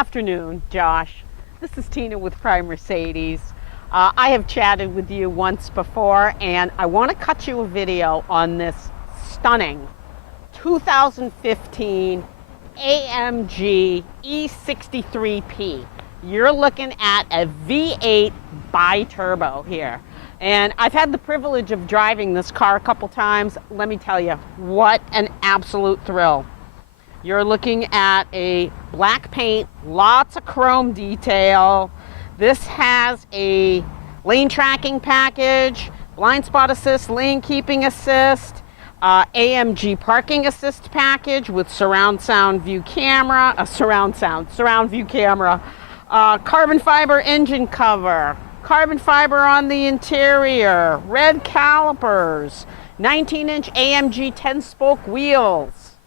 afternoon, Josh. This is Tina with Prime Mercedes. I have chatted with you once before, and I want to cut you a video on this stunning 2015 AMG E63P. You're looking at a V8 bi-turbo here. And I've had the privilege of driving this car a couple times. Let me tell you, what an absolute thrill. You're looking at a black paint, lots of chrome detail. This has a lane tracking package, blind spot assist, lane keeping assist, AMG parking assist package with surround view camera, carbon fiber engine cover, carbon fiber on the interior, red calipers, 19-inch AMG 10-spoke wheels.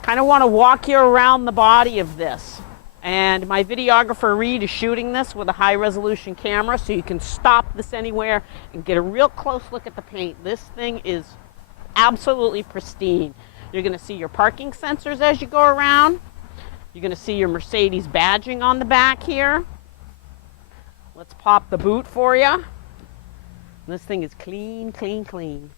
Kind of want to walk you around the body of this. And my videographer Reed is shooting this with a high resolution camera, so you can stop this anywhere and get a real close look at the paint. This thing is absolutely pristine. You're going to see your parking sensors as you go around. You're going to see your Mercedes badging on the back here. Let's pop the boot for you. This thing is clean, clean, clean.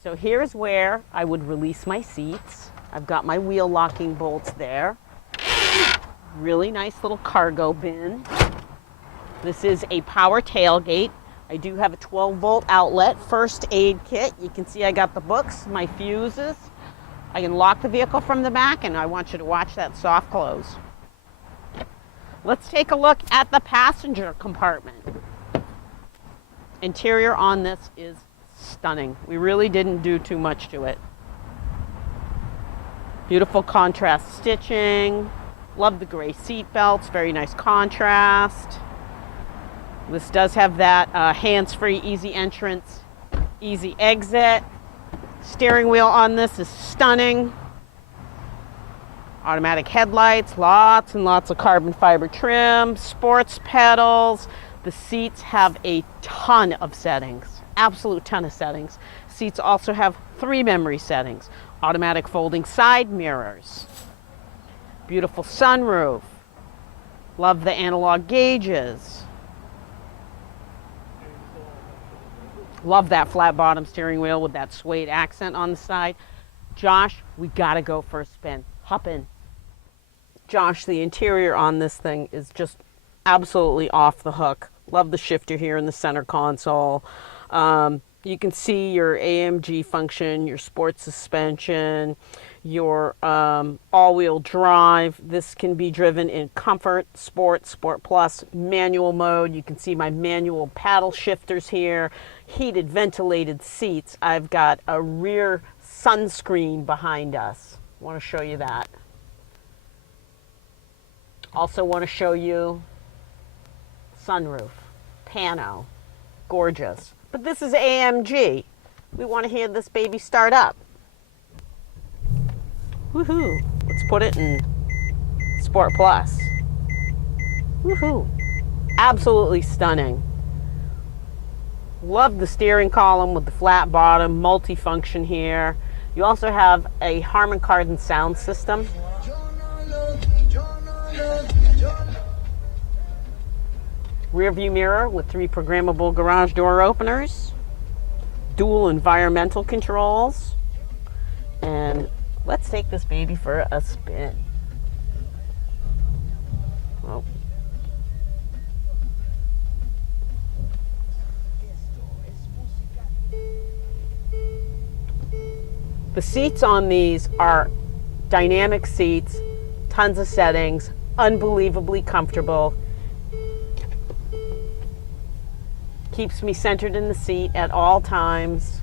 So here's where I would release my seats. I've got my wheel locking bolts there. Really nice little cargo bin. This is a power tailgate. I do have a 12-volt outlet, first aid kit. You can see I got the books, my fuses. I can lock the vehicle from the back, and I want you to watch that soft close. Let's take a look at the passenger compartment. Interior on this is stunning. We really didn't do too much to it. Beautiful contrast stitching. Love the gray seat belts, very nice contrast. This does have that hands-free, easy entrance, easy exit. Steering wheel on this is stunning. Automatic headlights, lots and lots of carbon fiber trim, sports pedals. The seats have a ton of settings, absolute ton of settings. Seats also have 3 memory settings. Automatic folding side mirrors. Beautiful sunroof. Love the analog gauges. Love that flat bottom steering wheel with that suede accent on the side. Josh, we gotta go for a spin. Hop in. Josh, the interior on this thing is just absolutely off the hook. Love the shifter here in the center console. You can see your AMG function, your sports suspension, your all-wheel drive. This can be driven in comfort, sport, sport plus, manual mode. You can see my manual paddle shifters here, heated ventilated seats. I've got a rear sunscreen behind us. I want to show you that. Also want to show you sunroof, pano, gorgeous. But this is AMG. We want to hear this baby start up. Woohoo! Let's put it in Sport Plus. Woohoo! Absolutely stunning. Love the steering column with the flat bottom, multi-function here. You also have a Harman Kardon sound system. Rear view mirror with 3 programmable garage door openers, dual environmental controls, and let's take this baby for a spin. Oh. The seats on these are dynamic seats, tons of settings, unbelievably comfortable. Keeps me centered in the seat at all times.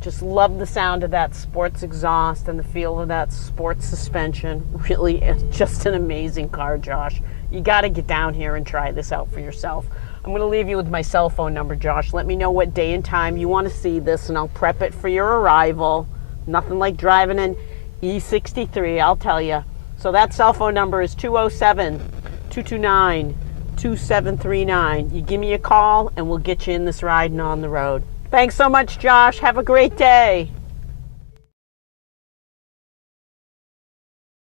Just love the sound of that sports exhaust and the feel of that sports suspension. Really, it's just an amazing car, Josh. You got to get down here and try this out for yourself. I'm going to leave you with my cell phone number, Josh. Let me know what day and time you want to see this, and I'll prep it for your arrival. Nothing like driving an E63, I'll tell you. So that cell phone number is 207-229-2739. You give me a call and we'll get you in this ride and on the road. Thanks so much, Josh. Have a great day.